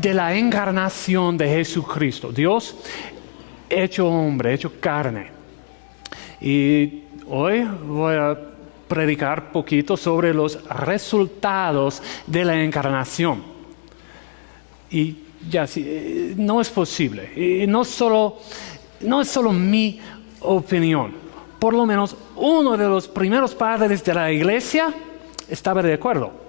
de la encarnación de Jesucristo. Dios hecho hombre, hecho carne. Y hoy voy a predicar poquito sobre los resultados de la encarnación. Y ya, sí, no es posible. Y no es solo mi opinión. Por lo menos uno de los primeros padres de la iglesia estaba de acuerdo.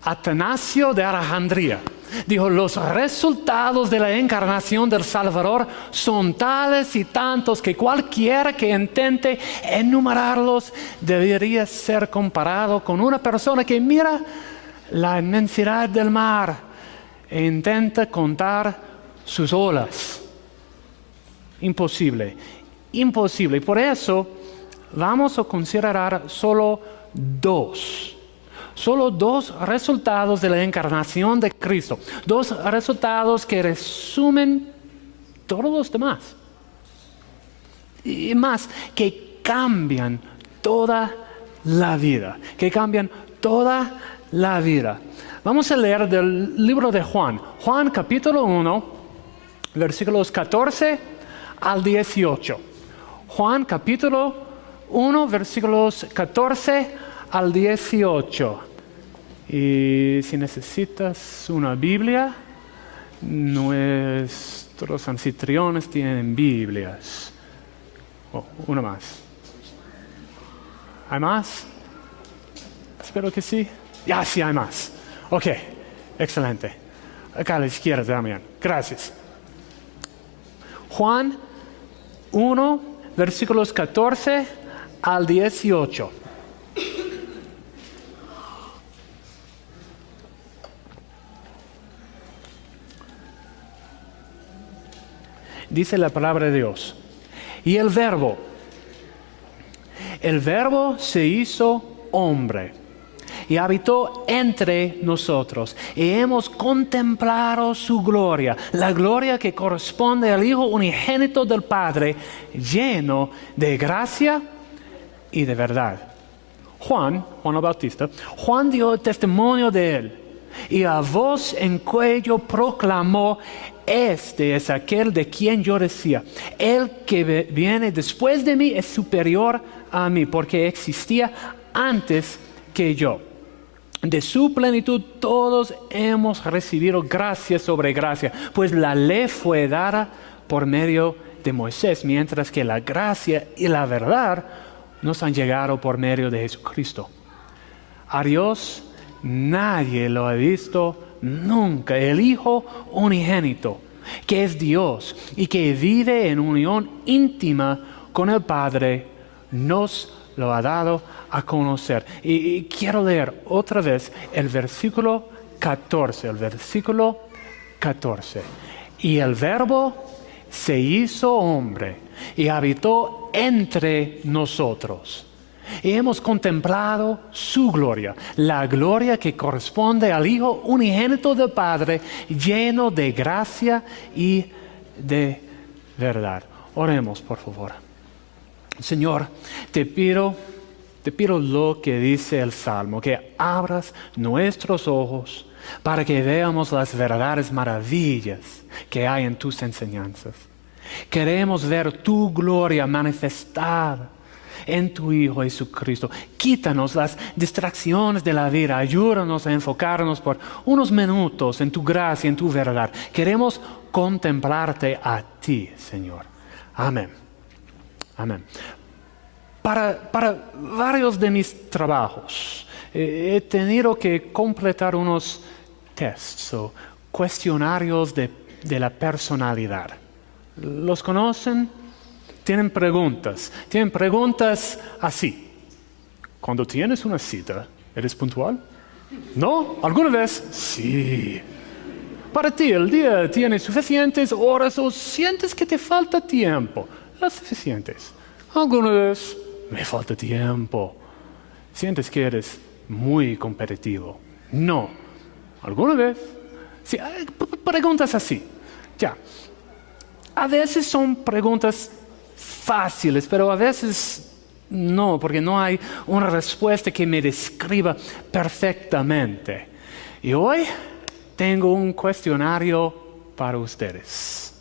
Atanasio de Alejandría dijo: los resultados de la encarnación del Salvador son tales y tantos que cualquiera que intente enumerarlos debería ser comparado con una persona que mira la inmensidad del mar e intenta contar sus olas. Imposible. Y por eso vamos a considerar solo dos resultados de la encarnación de Cristo. Dos resultados que resumen todos los demás. Y más, que cambian toda la vida. Vamos a leer del libro de Juan. Juan capítulo 1, versículos 14 al 18. Juan capítulo 1, versículos 14 al 18. Y si necesitas una Biblia, nuestros anfitriones tienen Biblias. Oh, una más. ¿Hay más? Espero que sí. Ya, sí hay más. Ok, excelente. Acá a la izquierda también. Gracias. Juan 1, versículos 14 al 18. Dice la palabra de Dios: y el verbo se hizo hombre y habitó entre nosotros, y hemos contemplado su gloria, la gloria que corresponde al Hijo unigénito del Padre, lleno de gracia y de verdad. Juan el Bautista, Juan dio testimonio de él, y a voz en cuello proclamó: este es aquel de quien yo decía, el que viene después de mí es superior a mí, porque existía antes que yo. De su plenitud todos hemos recibido gracia sobre gracia, pues la ley fue dada por medio de Moisés, mientras que la gracia y la verdad nos han llegado por medio de Jesucristo. A Dios nadie lo ha visto nunca. El Hijo unigénito, que es Dios y que vive en unión íntima con el Padre, nos lo ha dado a conocer. Y quiero leer otra vez el versículo 14. Y el Verbo se hizo hombre y habitó entre nosotros. Y hemos contemplado su gloria, la gloria que corresponde al Hijo unigénito del Padre, lleno de gracia y de verdad. Oremos, por favor. Señor, te pido lo que dice el Salmo, que abras nuestros ojos para que veamos las verdades maravillas que hay en tus enseñanzas. Queremos ver tu gloria manifestada en tu Hijo Jesucristo. Quítanos las distracciones de la vida. Ayúdanos a enfocarnos por unos minutos en tu gracia, en tu verdad. Queremos contemplarte a ti, Señor. Amén. Amén. Para varios de mis trabajos he tenido que completar unos tests o cuestionarios de la personalidad. ¿Los conocen? Tienen preguntas así. Cuando tienes una cita, ¿eres puntual? ¿No? ¿Alguna vez? Sí. Para ti, ¿el día tiene suficientes horas o sientes que te falta tiempo? Las suficientes. ¿Alguna vez? Me falta tiempo. ¿Sientes que eres muy competitivo? No. ¿Alguna vez? Sí, preguntas así. Ya. A veces son preguntas fáciles, pero a veces no, porque no hay una respuesta que me describa perfectamente. Y hoy tengo un cuestionario para ustedes.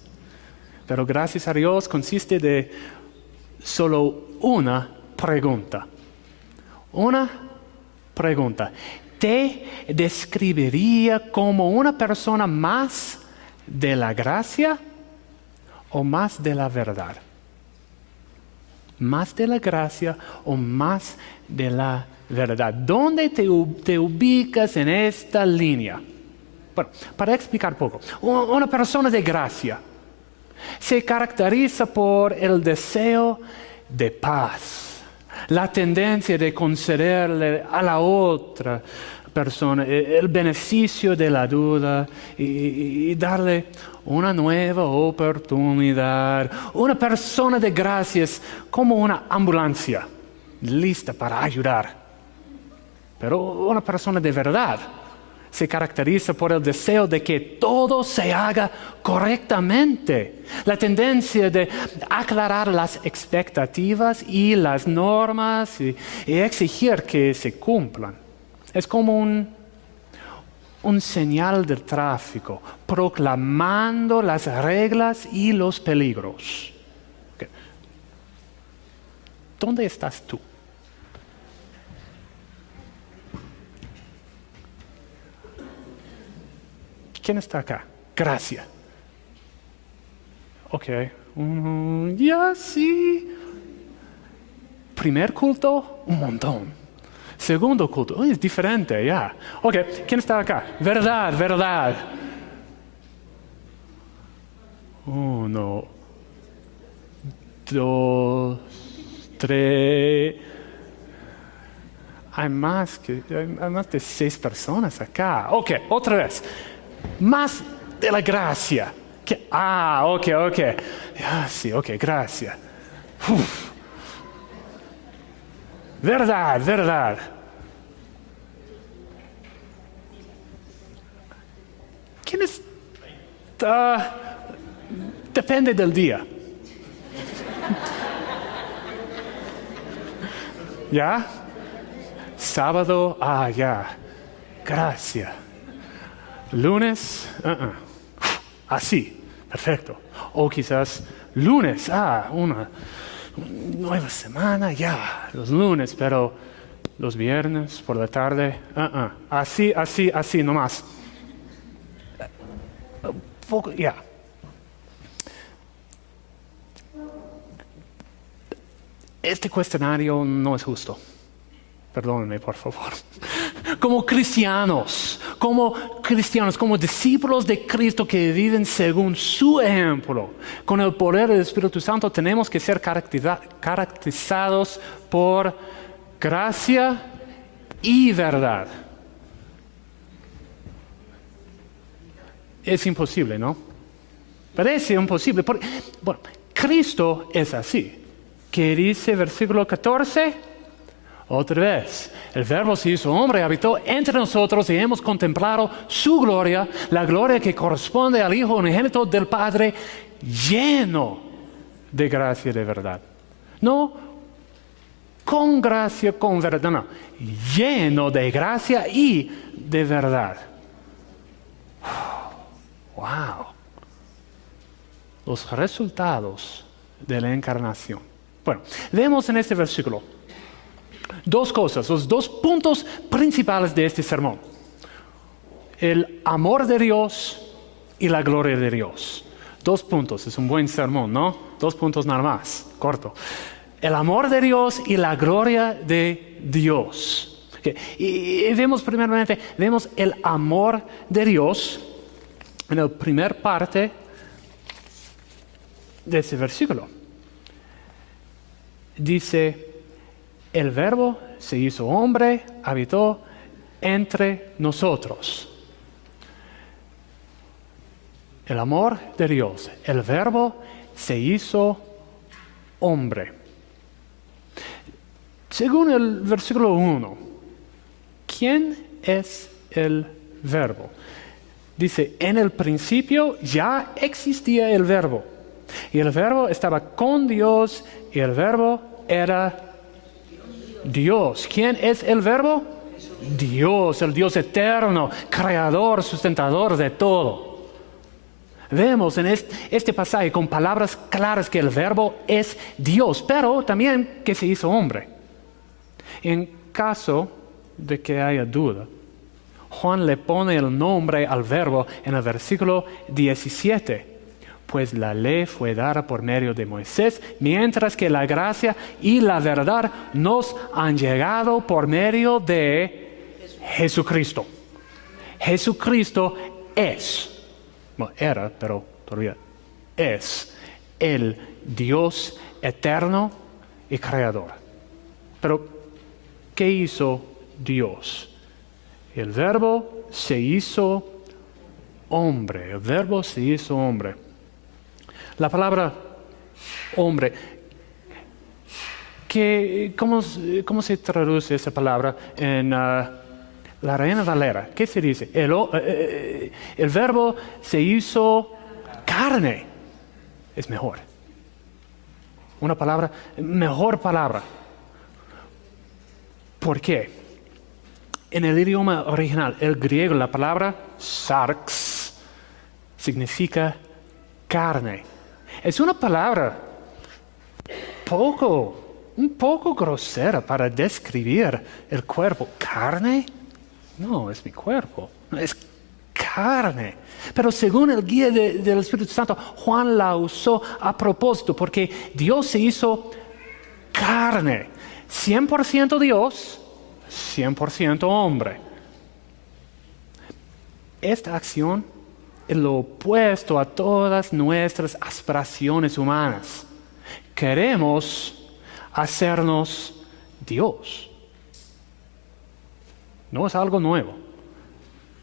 Pero gracias a Dios consiste de solo una pregunta. Una pregunta. ¿Te describiría como una persona más de la gracia o más de la verdad? ¿Más de la gracia o más de la verdad? ¿Dónde te ubicas en esta línea? Bueno, para explicar poco, una persona de gracia se caracteriza por el deseo de paz, la tendencia de concederle a la otra persona el beneficio de la duda y darle una nueva oportunidad. Una persona de gracia es como una ambulancia, lista para ayudar. Pero una persona de verdad se caracteriza por el deseo de que todo se haga correctamente. La tendencia de aclarar las expectativas y las normas y exigir que se cumplan. Es como un señal de tráfico, proclamando las reglas y los peligros. Okay. ¿Dónde estás tú? ¿Quién está acá? Gracia. Ok. Ya sí. Primer culto, un montón. Segundo culto, es diferente, ya. Ok, ¿quién está acá? Verdad, verdad. 1, 2, 3. Hay más de 6 personas acá. Ok, otra vez. Más de la gracia. Ok. Sí, ok, gracias. Verdad, verdad. ¿Quién está? Depende del día. ¿Ya? Sábado, ya. Gracias. Lunes, así, perfecto. O quizás lunes, una nueva semana, ya. Los lunes, pero los viernes por la tarde, así nomás. Poco, ya. Este cuestionario no es justo. Perdónenme, por favor. Como cristianos, como discípulos de Cristo que viven según su ejemplo, con el poder del Espíritu Santo, tenemos que ser caracterizados por gracia y verdad. Es imposible, ¿no? Parece imposible. Bueno, Cristo es así. ¿Qué dice versículo 14? Otra vez, el Verbo se hizo hombre, habitó entre nosotros y hemos contemplado su gloria, la gloria que corresponde al Hijo unigénito del Padre, lleno de gracia y de verdad. No con gracia, con verdad, no. Lleno de gracia y de verdad. Wow. Los resultados de la encarnación. Bueno, vemos en este versículo dos cosas, los dos puntos principales de este sermón. El amor de Dios y la gloria de Dios. 2 puntos, es un buen sermón, ¿no? 2 puntos nada más, corto. El amor de Dios y la gloria de Dios. Okay. Y vemos primeramente, vemos el amor de Dios en la primera parte de ese versículo. Dice, el Verbo se hizo hombre, habitó entre nosotros. El amor de Dios, el Verbo se hizo hombre. Según el versículo 1, ¿quién es el Verbo? Dice, en el principio ya existía el Verbo. Y el Verbo estaba con Dios y el Verbo era Dios. ¿Quién es el Verbo? Dios, el Dios eterno, creador, sustentador de todo. Vemos en este pasaje con palabras claras que el verbo es Dios, pero también que se hizo hombre. En caso de que haya duda, Juan le pone el nombre al verbo en el versículo 17. Pues la ley fue dada por medio de Moisés, mientras que la gracia y la verdad nos han llegado por medio de Jesucristo. Jesucristo es, bueno, era, pero todavía es el Dios eterno y creador. Pero, ¿qué hizo Dios? El verbo se hizo hombre, el verbo se hizo hombre. La palabra hombre, ¿cómo se traduce esa palabra en la Reina Valera? ¿Qué se dice? El verbo se hizo carne. Es mejor. Una palabra, mejor palabra. ¿Por qué? En el idioma original, el griego, la palabra sarx significa carne. Es una palabra un poco grosera para describir el cuerpo. ¿Carne? No, es mi cuerpo. Es carne. Pero según el guía del Espíritu Santo, Juan la usó a propósito porque Dios se hizo carne. 100% Dios, 100% hombre. Esta acción es lo opuesto a todas nuestras aspiraciones humanas. Queremos hacernos Dios. No es algo nuevo.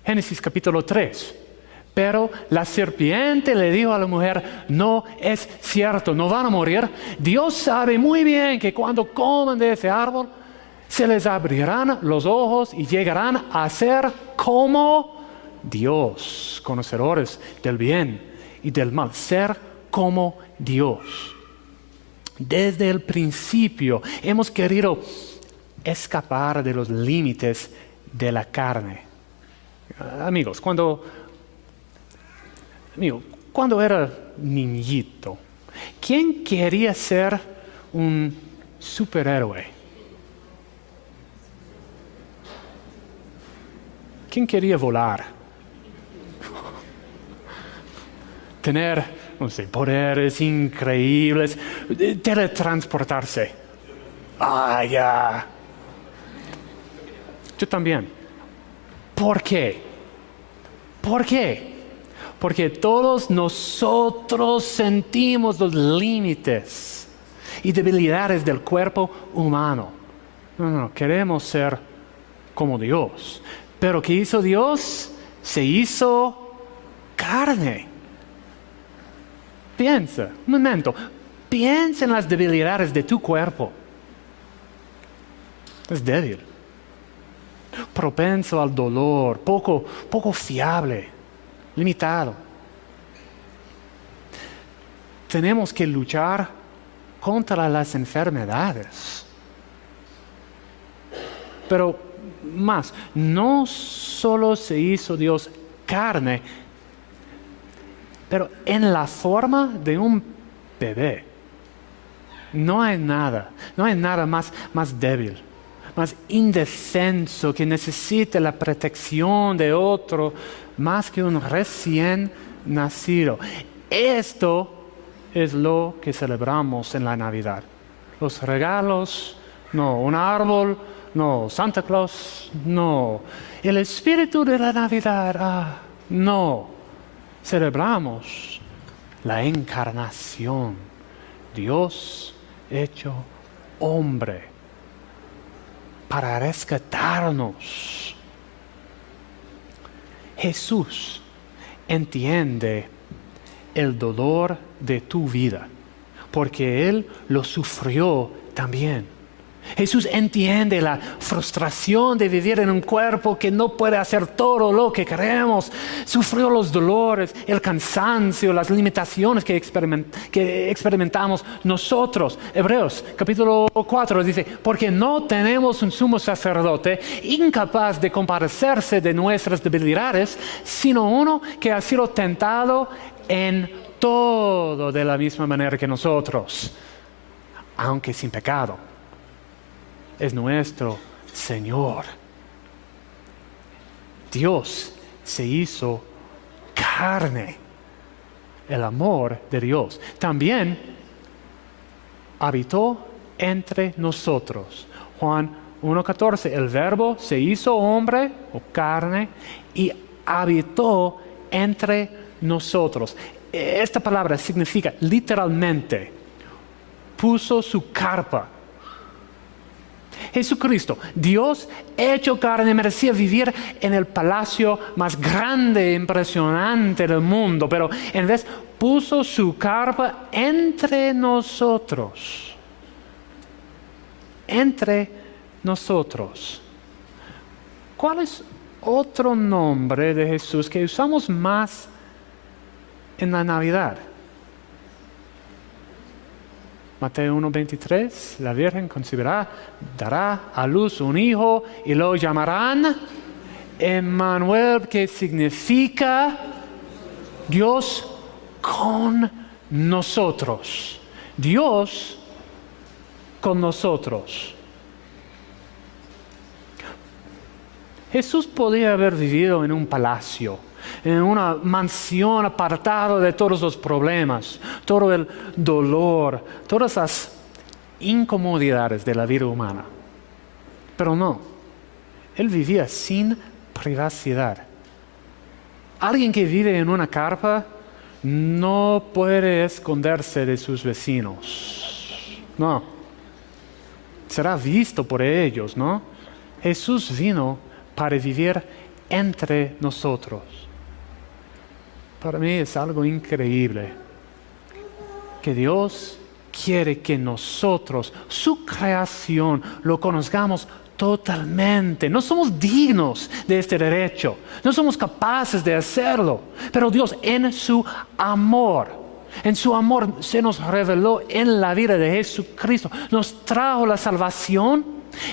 Génesis capítulo 3. Pero la serpiente le dijo a la mujer, no es cierto, no van a morir. Dios sabe muy bien que cuando coman de ese árbol, se les abrirán los ojos y llegarán a ser como Dios, conocedores del bien y del mal, ser como Dios. Desde el principio hemos querido escapar de los límites de la carne. Amigos, cuando era niñito, ¿quién quería ser un superhéroe? ¿Quién quería volar? Tener, no sé, poderes increíbles, teletransportarse. Ya. Yo también. ¿Por qué? ¿Por qué? Porque todos nosotros sentimos los límites y debilidades del cuerpo humano. No, queremos ser como Dios. Pero ¿qué hizo Dios? Se hizo carne. Piensa, un momento, piensa en las debilidades de tu cuerpo. Es débil, propenso al dolor, poco fiable, limitado. Tenemos que luchar contra las enfermedades. Pero más, no solo se hizo Dios carne, pero en la forma de un bebé. No hay nada más débil, más indefenso que necesite la protección de otro más que un recién nacido. Esto es lo que celebramos en la Navidad. Los regalos, no, un árbol, no, Santa Claus, no. El espíritu de la Navidad, no. Celebramos la encarnación, Dios hecho hombre, para rescatarnos. Jesús entiende el dolor de tu vida, porque Él lo sufrió también. Jesús entiende la frustración de vivir en un cuerpo que no puede hacer todo lo que queremos. Sufrió los dolores, el cansancio, las limitaciones que experimentamos nosotros. Hebreos capítulo 4 dice, porque no tenemos un sumo sacerdote incapaz de compadecerse de nuestras debilidades, sino uno que ha sido tentado en todo de la misma manera que nosotros, aunque sin pecado. Es nuestro Señor. Dios se hizo carne. El amor de Dios también habitó entre nosotros. Juan 1:14, el verbo se hizo hombre o carne y habitó entre nosotros. Esta palabra significa literalmente, puso su carpa. Jesucristo, Dios hecho carne, merecía vivir en el palacio más grande e impresionante del mundo, pero en vez puso su carpa entre nosotros. Entre nosotros. ¿Cuál es otro nombre de Jesús que usamos más en la Navidad? Mateo 1:23, la Virgen concebirá, dará a luz un hijo y lo llamarán Emmanuel, que significa Dios con nosotros. Dios con nosotros. Jesús podía haber vivido en un palacio, en una mansión apartada de todos los problemas, todo el dolor, todas las incomodidades de la vida humana. Pero no, Él vivía sin privacidad. Alguien que vive en una carpa no puede esconderse de sus vecinos. No, será visto por ellos, ¿no? Jesús vino para vivir entre nosotros. Para mí es algo increíble que Dios quiere que nosotros, su creación, lo conozcamos totalmente. No somos dignos de este derecho, no somos capaces de hacerlo, pero Dios en su amor se nos reveló en la vida de Jesucristo, nos trajo la salvación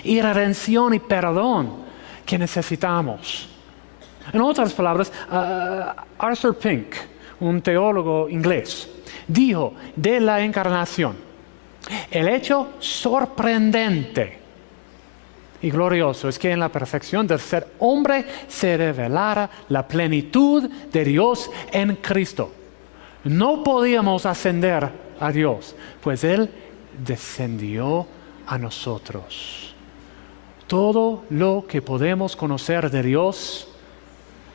y redención y perdón que necesitamos. En otras palabras, Arthur Pink, un teólogo inglés, dijo de la encarnación, el hecho sorprendente y glorioso es que en la perfección del ser hombre se revelara la plenitud de Dios en Cristo. No podíamos ascender a Dios, pues Él descendió a nosotros. Todo lo que podemos conocer de Dios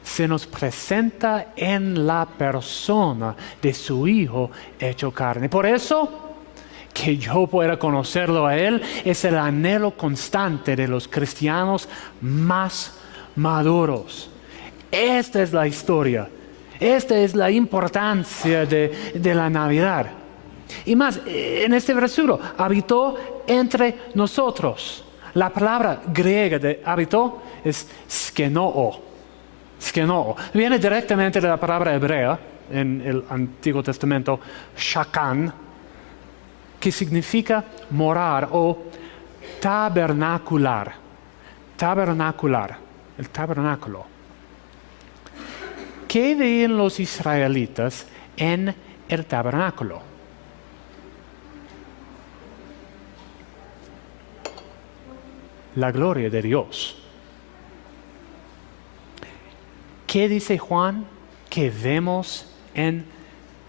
se nos presenta en la persona de su Hijo hecho carne. Por eso, que yo pueda conocerlo a Él es el anhelo constante de los cristianos más maduros. Esta es la historia. Esta es la importancia de la Navidad. Y más, en este versículo, habitó entre nosotros. La palabra griega de habitó es skenoo. Skenoo. Viene directamente de la palabra hebrea en el Antiguo Testamento, shakan, que significa morar o tabernacular. Tabernacular, el tabernáculo. ¿Qué veían los israelitas en el tabernáculo? La gloria de Dios. ¿Qué dice Juan que vemos en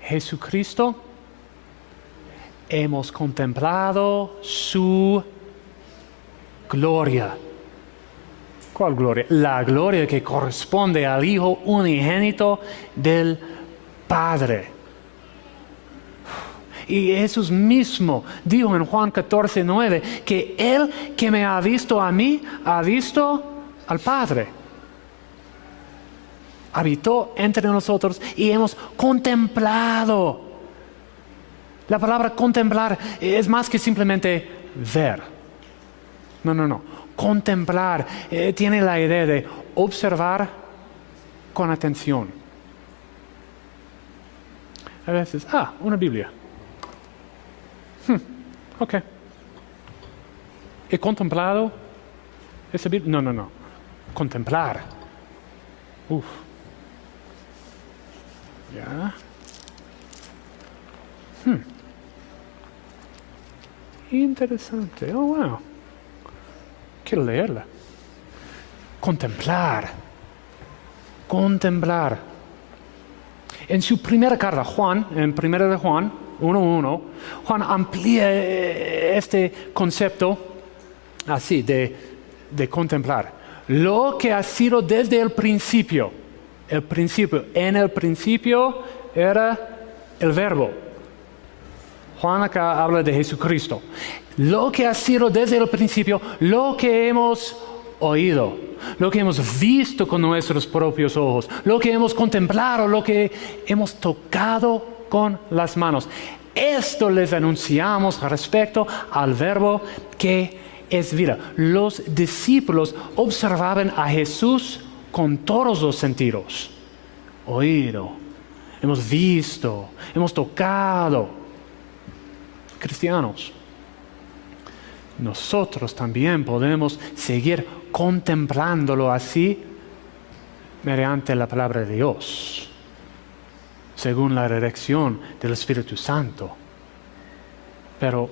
Jesucristo? Hemos contemplado su gloria. ¿Cuál gloria? La gloria que corresponde al Hijo unigénito del Padre. Y Jesús mismo dijo en Juan 14:9 que Él que me ha visto a mí, ha visto al Padre. Habitó entre nosotros y hemos contemplado. La palabra contemplar es más que simplemente ver. No. Contemplar tiene la idea de observar con atención. A veces, una Biblia. Ok. ¿He contemplado esa Biblia? No. Contemplar. Ya. Interesante. Oh, wow. Quiero leerla. Contemplar. En su primera carta, Juan, en primera de Juan 1:1, Juan amplía este concepto así de contemplar. Lo que ha sido desde el principio. En el principio era el Verbo. Juan acá habla de Jesucristo. Lo que ha sido desde el principio, lo que hemos oído, lo que hemos visto con nuestros propios ojos, lo que hemos contemplado, lo que hemos tocado con las manos. Esto les anunciamos respecto al Verbo que es vida. Los discípulos observaban a Jesús con todos los sentidos. Oído, hemos visto, hemos tocado. Cristianos, nosotros también podemos seguir contemplándolo así mediante la palabra de Dios, según la dirección del Espíritu Santo. Pero,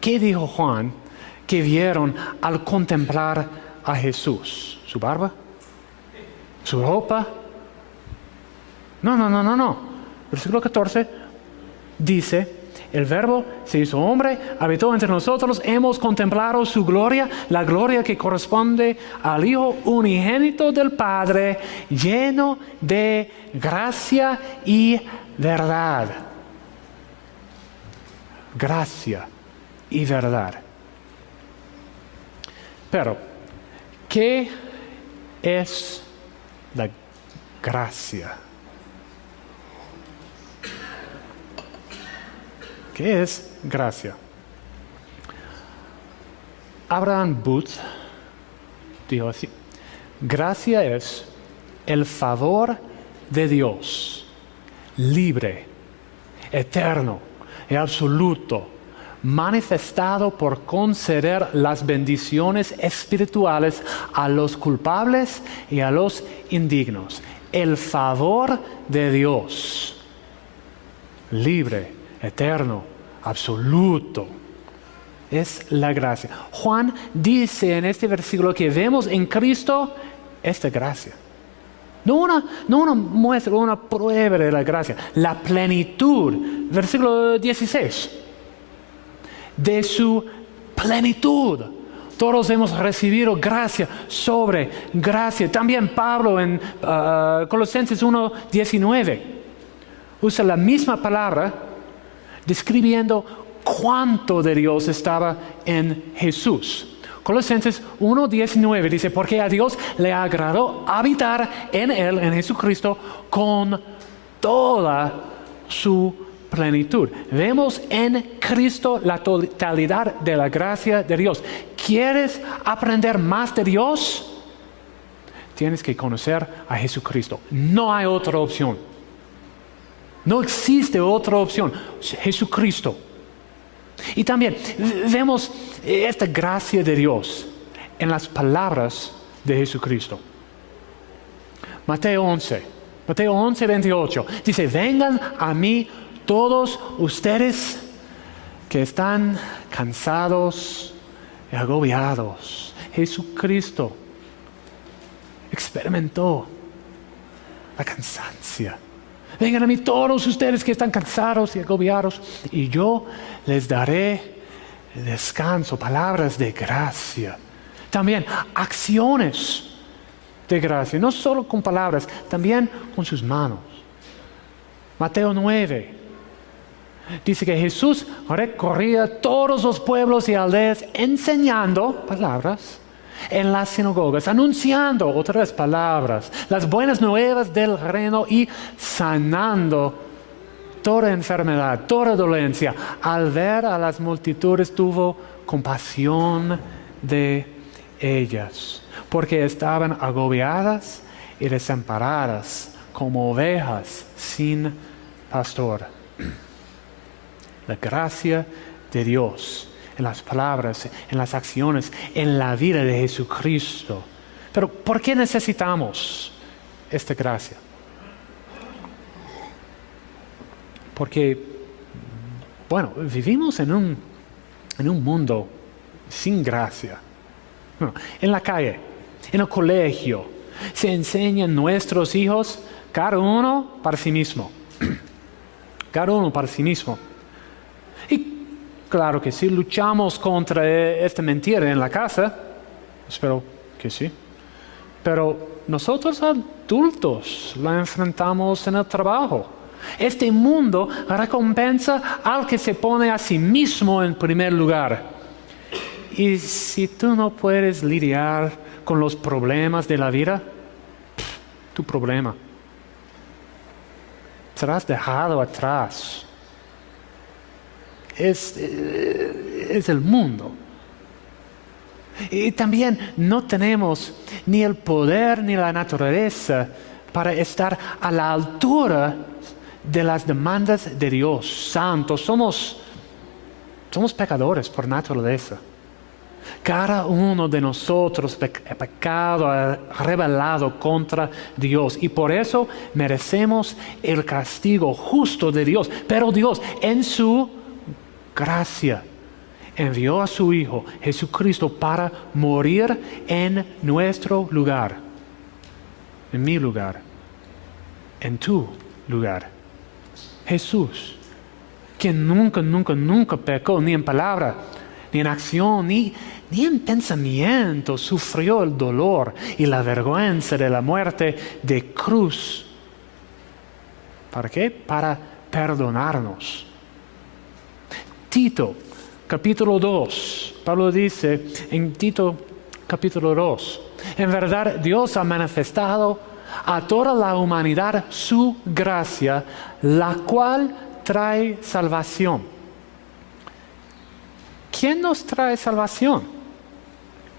¿qué dijo Juan que vieron al contemplar a Jesús? ¿Su barba? ¿Su ropa? No. Versículo 14 dice: el Verbo se hizo hombre, habitó entre nosotros, hemos contemplado su gloria, la gloria que corresponde al Hijo unigénito del Padre, lleno de gracia y verdad. Gracia y verdad. Pero, ¿qué es la gracia? ¿Qué es gracia? Abraham Booth dijo así: gracia es el favor de Dios, libre, eterno y absoluto, manifestado por conceder las bendiciones espirituales a los culpables y a los indignos. El favor de Dios, libre, eterno, absoluto, es la gracia. Juan dice en este versículo que vemos en Cristo esta gracia. No una muestra, una prueba de la gracia, la plenitud. Versículo 16. De su plenitud. Todos hemos recibido gracia sobre gracia. También Pablo en Colosenses 1:19 usa la misma palabra describiendo cuánto de Dios estaba en Jesús. Colosenses 1:19 dice: porque a Dios le agradó habitar en Él, en Jesucristo, con toda su plenitud. Vemos en Cristo la totalidad de la gracia de Dios. ¿Quieres aprender más de Dios? Tienes que conocer a Jesucristo. No hay otra opción. No existe otra opción. Jesucristo. Y también vemos esta gracia de Dios en las palabras de Jesucristo. Mateo 11:28 dice: vengan a mí todos ustedes que están cansados y agobiados. Jesucristo experimentó la cansancio. Vengan a mí todos ustedes que están cansados y agobiados, y yo les daré descanso, palabras de gracia. También acciones de gracia, no solo con palabras, también con sus manos. Mateo 9 dice que Jesús recorría todos los pueblos y aldeas enseñando palabras en las sinagogas, anunciando otras palabras, las buenas nuevas del reino y sanando toda enfermedad, toda dolencia. Al ver a las multitudes tuvo compasión de ellas, porque estaban agobiadas y desamparadas como ovejas sin pastor. La gracia de Dios en las palabras, en las acciones, en la vida de Jesucristo. Pero ¿por qué necesitamos esta gracia? Porque, bueno, vivimos en un mundo sin gracia. Bueno, en la calle, en el colegio, se enseñan nuestros hijos, cada uno para sí mismo. Cada uno para sí mismo. Y claro que sí, luchamos contra esta mentira en la casa. Espero que sí. Pero nosotros adultos la enfrentamos en el trabajo. Este mundo recompensa al que se pone a sí mismo en primer lugar. Y si tú no puedes lidiar con los problemas de la vida, tu problema. Serás dejado atrás. Es el mundo. Y también no tenemos ni el poder ni la naturaleza para estar a la altura de las demandas de Dios Santo. Somos pecadores por naturaleza. Cada uno de nosotros pecado ha rebelado contra Dios y por eso merecemos el castigo justo de Dios. Pero Dios, en su gracia, envió a su Hijo Jesucristo para morir en nuestro lugar, en mi lugar, en tu lugar. Jesús, quien nunca pecó, ni en palabra, ni en acción, ni en pensamiento, sufrió el dolor y la vergüenza de la muerte de cruz. ¿Para qué? Para perdonarnos. Tito, capítulo 2, Pablo dice en Tito, capítulo 2, en verdad Dios ha manifestado a toda la humanidad su gracia, la cual trae salvación. ¿Quién nos trae salvación?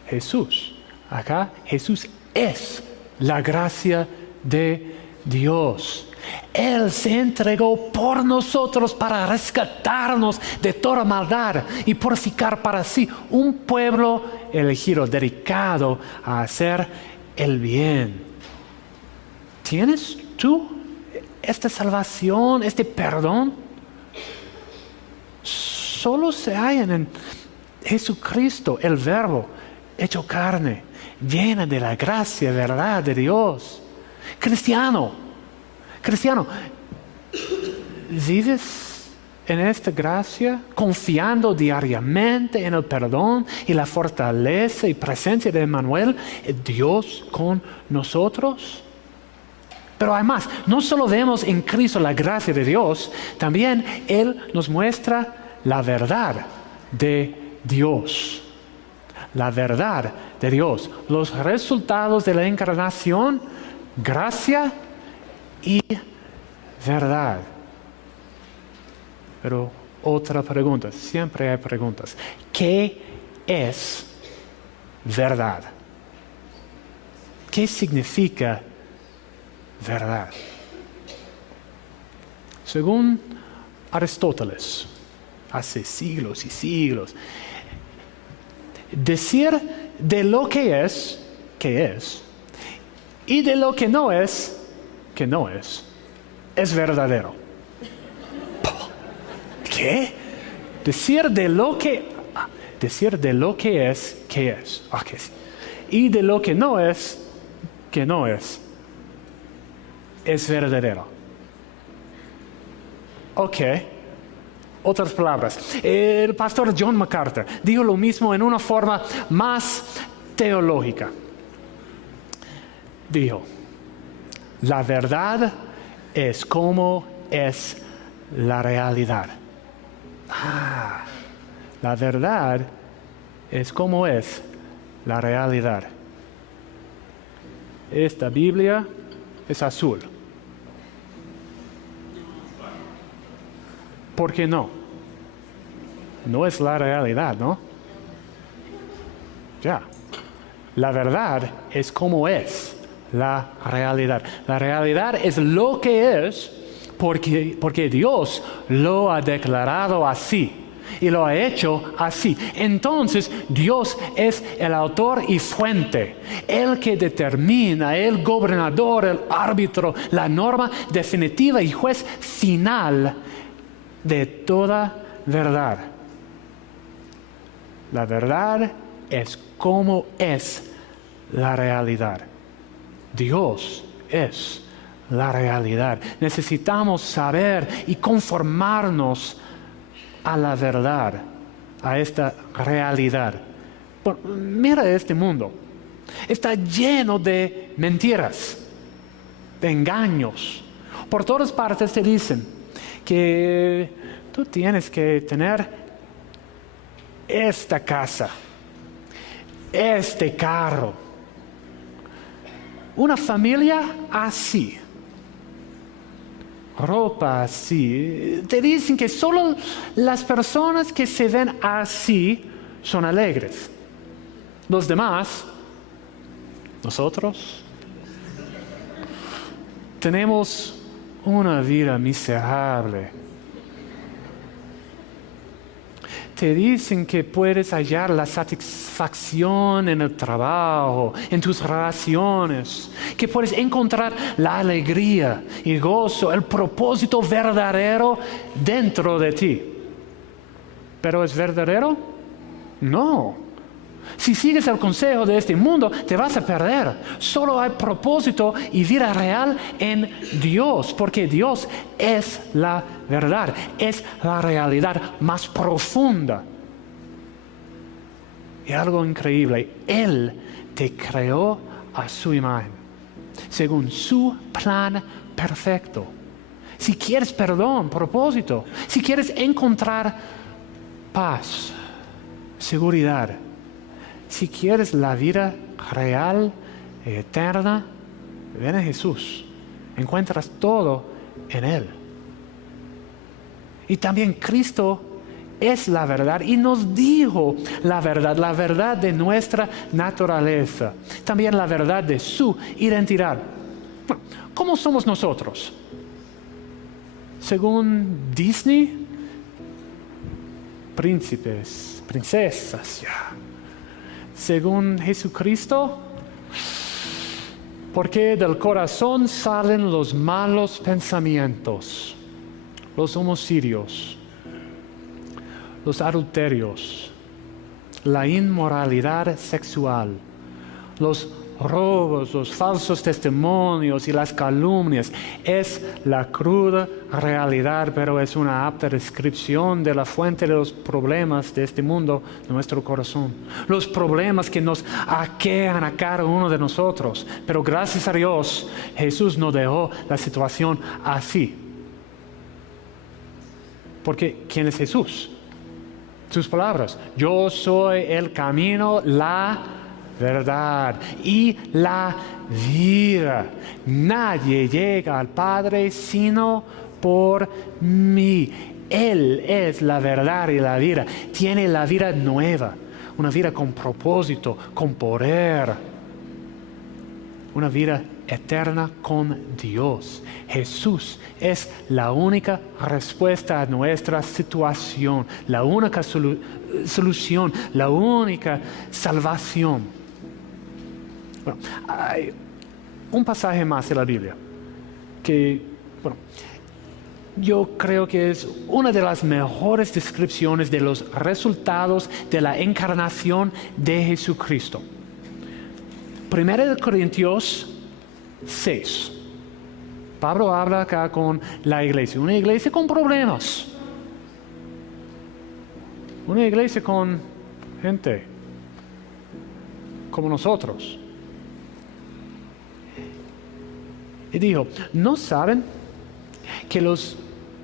Jesús. Acá Jesús es la gracia de Dios. Él se entregó por nosotros para rescatarnos de toda maldad y purificar para sí un pueblo elegido, dedicado a hacer el bien. ¿Tienes tú esta salvación, este perdón? Solo se hallan en Jesucristo, el Verbo hecho carne, llena de la gracia, verdad de Dios. Cristiano, ¿vives en esta gracia, confiando diariamente en el perdón y la fortaleza y presencia de Emmanuel, Dios con nosotros? Pero además, no solo vemos en Cristo la gracia de Dios, también Él nos muestra la verdad de Dios. La verdad de Dios. Los resultados de la encarnación, gracia y verdad. Pero otra pregunta, siempre hay preguntas. ¿Qué es verdad? ¿Qué significa verdad? Según Aristóteles, hace siglos y siglos, decir de lo que es, y de lo que no es verdadero. ¿Qué? Decir de lo que es, okay. Y de lo que no es verdadero. Ok. Otras palabras. El pastor John MacArthur dijo lo mismo en una forma más teológica. Dijo, la verdad es como es la realidad. La verdad es como es la realidad. Esta Biblia es azul. ¿Por qué no? No es la realidad, ¿no? Ya. La verdad es como es la realidad. La realidad es lo que es porque Dios lo ha declarado así y lo ha hecho así. Entonces Dios es el autor y fuente, el que determina, el gobernador, el árbitro, la norma definitiva y juez final de toda verdad. La verdad es como es la realidad. Dios es la realidad. Necesitamos saber y conformarnos a la verdad, a esta realidad. Bueno, mira este mundo. Está lleno de mentiras, de engaños. Por todas partes te dicen que tú tienes que tener esta casa, este carro, una familia así, ropa así. Te dicen que solo las personas que se ven así son alegres. Los demás, nosotros, tenemos una vida miserable. Te dicen que puedes hallar la satisfacción en el trabajo, en tus relaciones, que puedes encontrar la alegría y gozo, el propósito verdadero dentro de ti. ¿Pero es verdadero? No. Si sigues el consejo de este mundo, te vas a perder. Solo hay propósito y vida real en Dios, porque Dios es la verdad, es la realidad más profunda. Y algo increíble, Él te creó a su imagen, según su plan perfecto. Si quieres perdón, propósito, si quieres encontrar paz, seguridad, si quieres la vida real y eterna, ven a Jesús. Encuentras todo en Él. Y también Cristo es la verdad y nos dijo la verdad de nuestra naturaleza. También la verdad de su identidad. ¿Cómo somos nosotros? Según Disney, príncipes, princesas, ya. Según Jesucristo, porque del corazón salen los malos pensamientos, los homicidios, los adulterios, la inmoralidad sexual, los robos, los falsos testimonios y las calumnias. Es la cruda realidad, pero es una apta descripción de la fuente de los problemas de este mundo, nuestro corazón. Los problemas que nos aquejan a cada uno de nosotros. Pero gracias a Dios, Jesús no dejó la situación así. Porque ¿quién es Jesús? Sus palabras: yo soy el camino, la verdad y la vida. Nadie llega al Padre sino por mí. Él es la verdad y la vida. Tiene la vida nueva, una vida con propósito, con poder, una vida eterna con Dios. Jesús es la única respuesta a nuestra situación, la única solución, la única salvación. Bueno, hay un pasaje más en la Biblia que, yo creo que es una de las mejores descripciones de los resultados de la encarnación de Jesucristo. 1 Corintios 6. Pablo habla acá con la iglesia, una iglesia con problemas, una iglesia con gente como nosotros. Y dijo: ¿no saben que los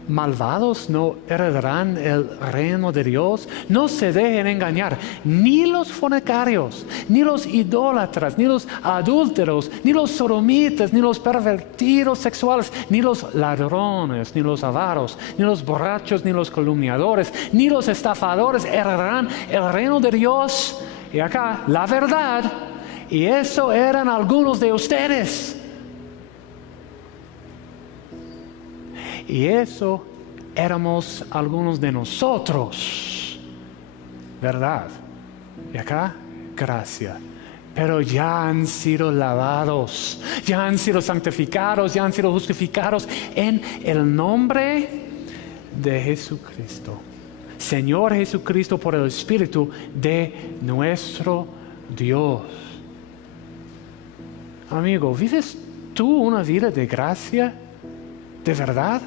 malvados no heredarán el reino de Dios? No se dejen engañar, ni los fornicarios, ni los idólatras, ni los adúlteros, ni los sodomitas, ni los pervertidos sexuales, ni los ladrones, ni los avaros, ni los borrachos, ni los calumniadores, ni los estafadores heredarán el reino de Dios. Y y acá la verdad, y eso eran algunos de ustedes. Y eso éramos algunos de nosotros, ¿verdad? Y acá, gracia. Pero ya han sido lavados, ya han sido santificados, ya han sido justificados en el nombre de Jesucristo. Señor Jesucristo, por el Espíritu de nuestro Dios. Amigo, ¿vives tú una vida de gracia? ¿De verdad?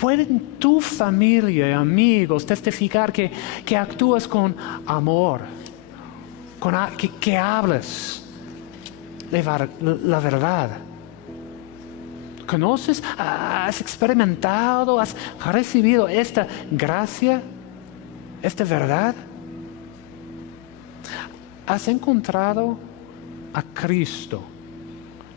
¿Pueden tu familia y amigos testificar que actúas con amor? Que hablas la verdad? ¿Conoces? ¿Has experimentado? ¿Has recibido esta gracia? ¿Esta verdad? ¿Has encontrado a Cristo,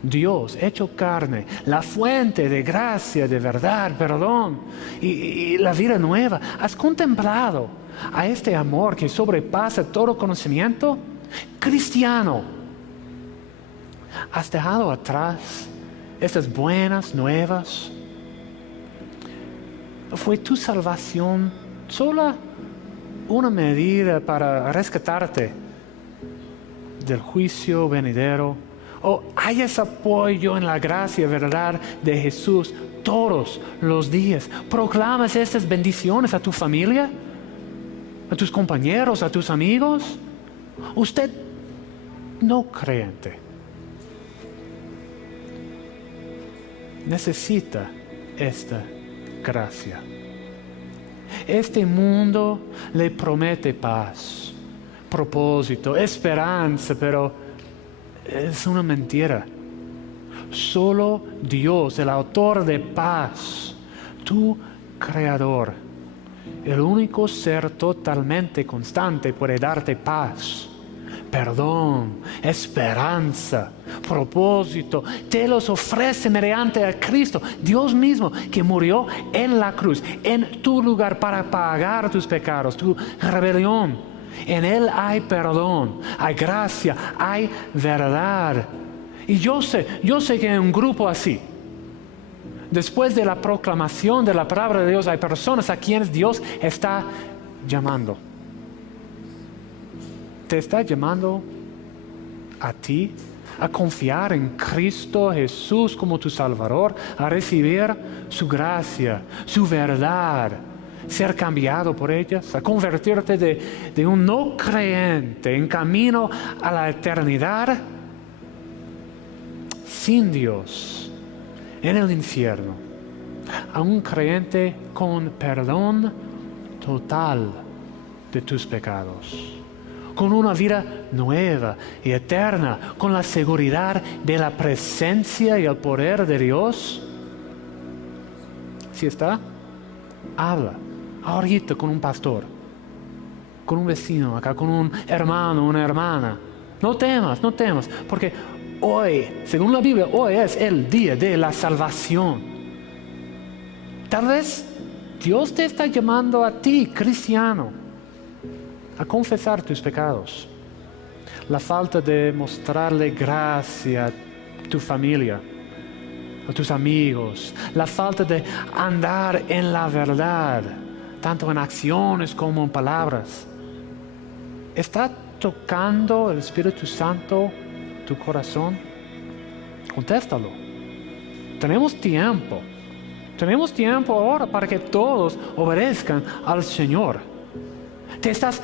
Dios hecho carne, la fuente de gracia, de verdad, perdón y la vida nueva? ¿Has contemplado a este amor que sobrepasa todo conocimiento? Cristiano, ¿has dejado atrás estas buenas nuevas? ¿Fue tu salvación sola una medida para rescatarte del juicio venidero? ¿O hayas apoyo en la gracia y verdad de Jesús todos los días? ¿Proclamas estas bendiciones a tu familia, a tus compañeros, a tus amigos? Usted no creyente necesita esta gracia. Este mundo le promete paz, propósito, esperanza, pero es una mentira. Solo Dios, el autor de paz, tu creador, el único ser totalmente constante, puede darte paz, perdón, esperanza, propósito. Te los ofrece mediante a Cristo, Dios mismo, que murió en la cruz, en tu lugar, para pagar tus pecados, tu rebelión. En Él hay perdón, hay gracia, hay verdad. Y yo sé que en un grupo así, después de la proclamación de la palabra de Dios, hay personas a quienes Dios está llamando. Te está llamando a ti a confiar en Cristo Jesús como tu Salvador, a recibir su gracia, su verdad, ser cambiado por ellas, a convertirte de un no creyente en camino a la eternidad sin Dios, en el infierno, a un creyente con perdón total de tus pecados, con una vida nueva y eterna, con la seguridad de la presencia y el poder de Dios. ¿Sí está? Habla ahorita con un pastor, con un vecino acá, con un hermano, una hermana. No temas, porque hoy, según la Biblia, hoy es el día de la salvación. Tal vez Dios te está llamando a ti, cristiano, a confesar tus pecados, la falta de mostrarle gracia a tu familia, a tus amigos, la falta de andar en la verdad, tanto en acciones como en palabras. ¿Está tocando el Espíritu Santo tu corazón? Contéstalo. Tenemos tiempo ahora para que todos obedezcan al Señor. ¿Te estás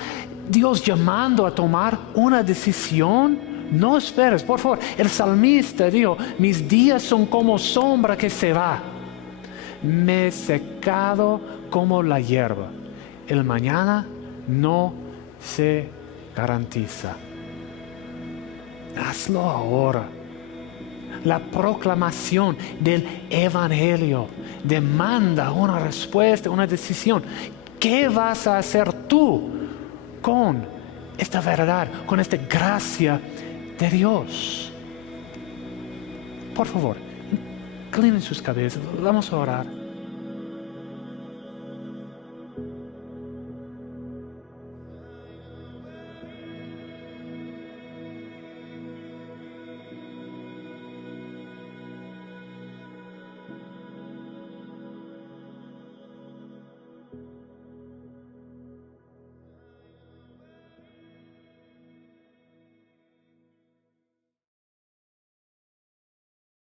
Dios llamando a tomar una decisión? No esperes, por favor. El salmista dijo: mis días son como sombra que se va. Me he secado como la hierba. El mañana no se garantiza. Hazlo ahora. La proclamación del Evangelio demanda una respuesta, una decisión. ¿Qué vas a hacer tú con esta verdad, con esta gracia de Dios? Por favor, inclinen sus cabezas, vamos a orar.